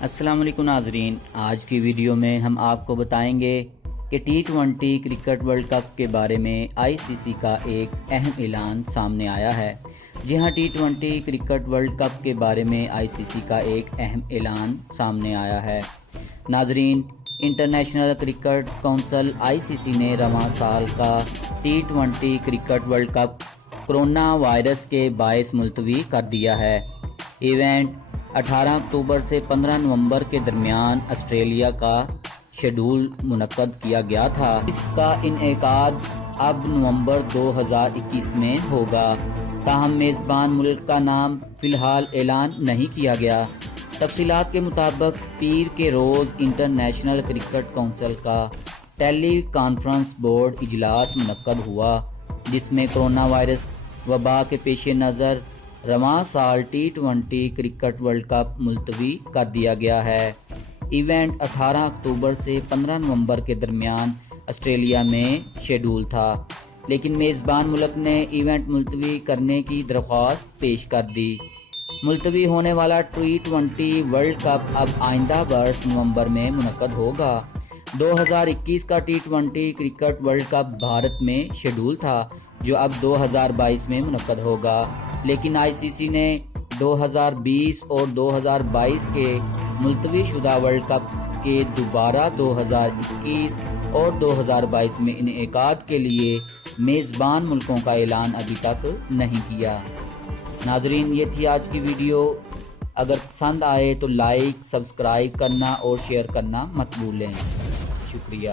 السلام علیکم ناظرین، آج کی ویڈیو میں ہم آپ کو بتائیں گے کہ T20 کرکٹ ورلڈ کپ کے بارے میں ICC کا ایک اہم اعلان سامنے آیا ہے۔ جی ہاں، T20 کرکٹ ورلڈ کپ کے بارے میں ICC کا ایک اہم اعلان سامنے آیا ہے۔ ناظرین، انٹرنیشنل کرکٹ کونسل ICC نے رواں سال کا T20 cricket world cup corona virus کے باعث ملتوی کر دیا ہے۔ ایونٹ 18 اکتوبر سے 15 نومبر کے درمیان آسٹریلیا کا شیڈول منعقد کیا گیا تھا۔ اس کا انعقاد اب نومبر 2021 میں ہوگا، تاہم میزبان ملک کا نام فی الحال اعلان نہیں کیا گیا۔ تفصیلات کے مطابق پیر کے روز انٹرنیشنل کرکٹ کونسل کا ٹیلی کانفرنس بورڈ اجلاس منعقد ہوا، جس میں کرونا وائرس وبا کے پیش نظر رواں سال T20 کرکٹ ورلڈ کپ ملتوی کر دیا گیا ہے۔ ایونٹ 18 اکتوبر سے 15 نومبر کے درمیان آسٹریلیا میں شیڈول تھا، لیکن میزبان ملک نے ایونٹ ملتوی کرنے کی درخواست پیش کر دی۔ ملتوی ہونے والا T20 ورلڈ کپ اب آئندہ برس نومبر میں منعقد ہوگا۔ 2021 کا T20 cricket world cup Bharat میں شیڈول تھا، جو اب 2022 میں منعقد ہوگا، لیکن ICC نے 2020 اور 2022 کے ملتوی شدہ ورلڈ کپ کے دوبارہ 2021 اور 2022 میں انعقاد کے لیے میزبان ملکوں کا اعلان ابھی تک نہیں کیا۔ ناظرین، یہ تھی آج کی ویڈیو۔ اگر پسند آئے تو لائک، سبسکرائب کرنا اور شیئر کرنا مت بھولیں۔ شکریہ۔